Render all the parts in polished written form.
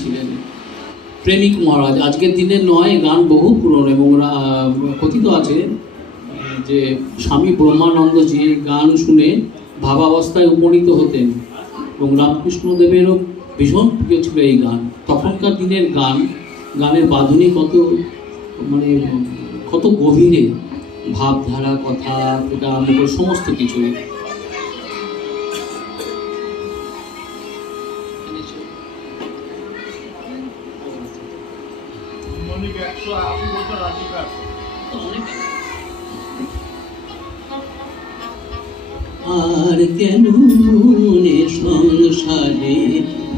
ছিলেন প্রেমিক মহারাজ। আজকের দিনে নয়, গান বহু পুরনো এবং কথিত আছে যে স্বামী ব্রহ্মানন্দজি গান শুনে ভাবাবস্থায় উপনীত হতেন এবং রামকৃষ্ণদেবেরও ভীষণ প্রিয় ছিল এই গান। তখনকার দিনের গানের বাঁধুনি কত গভীরে, ভাবধারা, কথা থেকে আরম্ভ করে সমস্ত কিছুই। আর কেন মনে সংসারে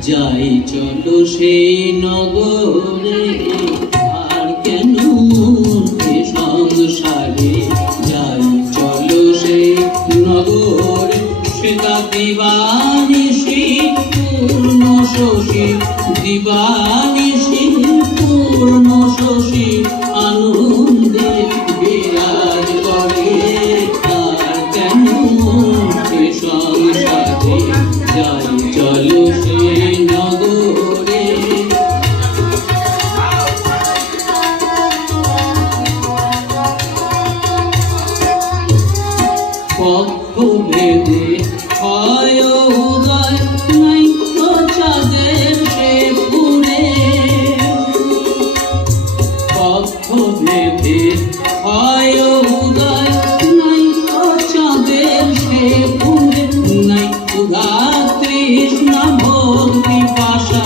যাই চলো সেই নগরে, আর কেন মনে সংসারে যাই চলো সেই নগরে, সেটা দিবানিশি পূর্ণ শশী, দিবানিশি পূর্ণ শশী আনন্দে বিরাজ করে। আর কেন মনে সংসারে যাই চলো সেই নগরে। পক্ষ ভেদে হয় উদয়, নাই তো চাঁদের সে পুরে। পক্ষ ভেদে হয় উদয়, নাই তো চাঁদের সে পুরে। নাই ক্ষুধা তৃষ্ণা ভক্তি পাশা,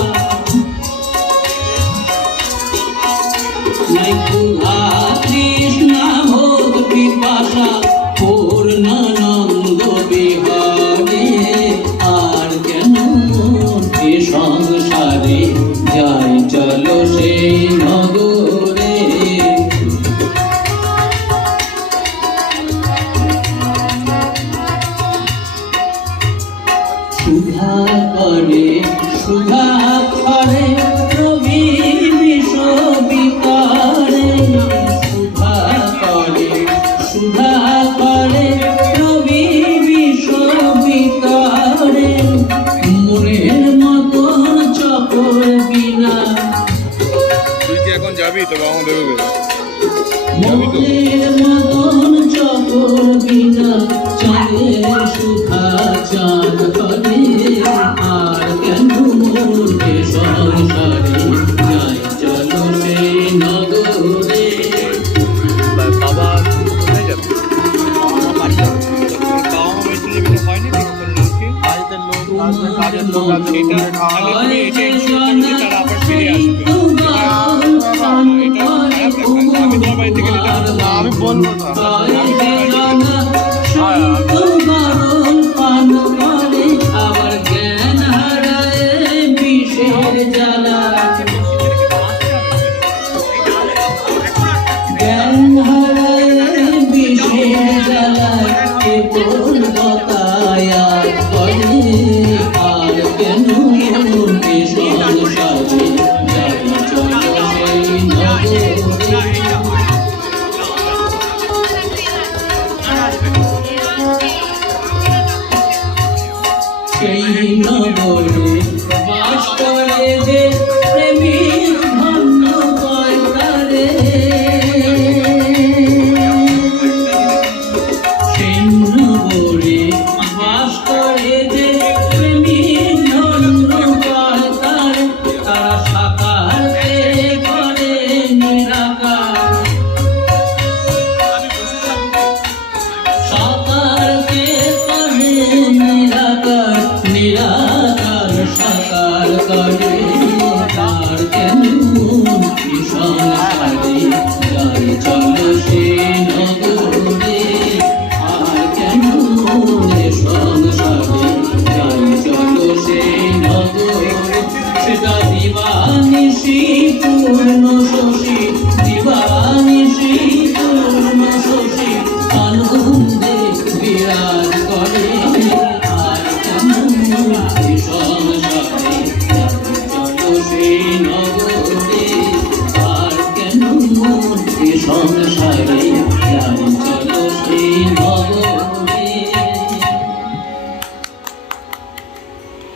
নাই ক্ষুধা তৃষ্ণা ভক্তি পাশা পূর্ণানন্দ বিহারে। আর কেন মনে সংসারে যাই চলো সেই নগরে। সুধা করে সুধা করে রবি বিষবিকারে, সুধা করে সুধা করে রবি বিষবিকারে। মনের মতন চকর বিনা, তুই কি এখন যাবি তো বাবা দেবে? মনের মতন চকর বিনা চাঁদের সুধা চাঁদ করে। আর কেন মনে সংসারে যাই চলো সেই নগরে। বাবা কোথায় যাবে? বাড়ি যাবে। বাবা মা মেসেজে কিছু হয়নি তো লোককে? বাড়িতে লোক আসবে, কাজের লোক আসবে, এটা তাহলে তুমি এটা ইনশিওর করবে তারা আবার ফিরে আসবে। আমি তোমার বাড়ি থেকে যেতে আমি বলবো না। আবার জ্ঞান হারায় বিষের জ্বালা, জ্ঞান হারায় বিষের জ্বালায় কেবল বতায়া করে। আর কেন মনে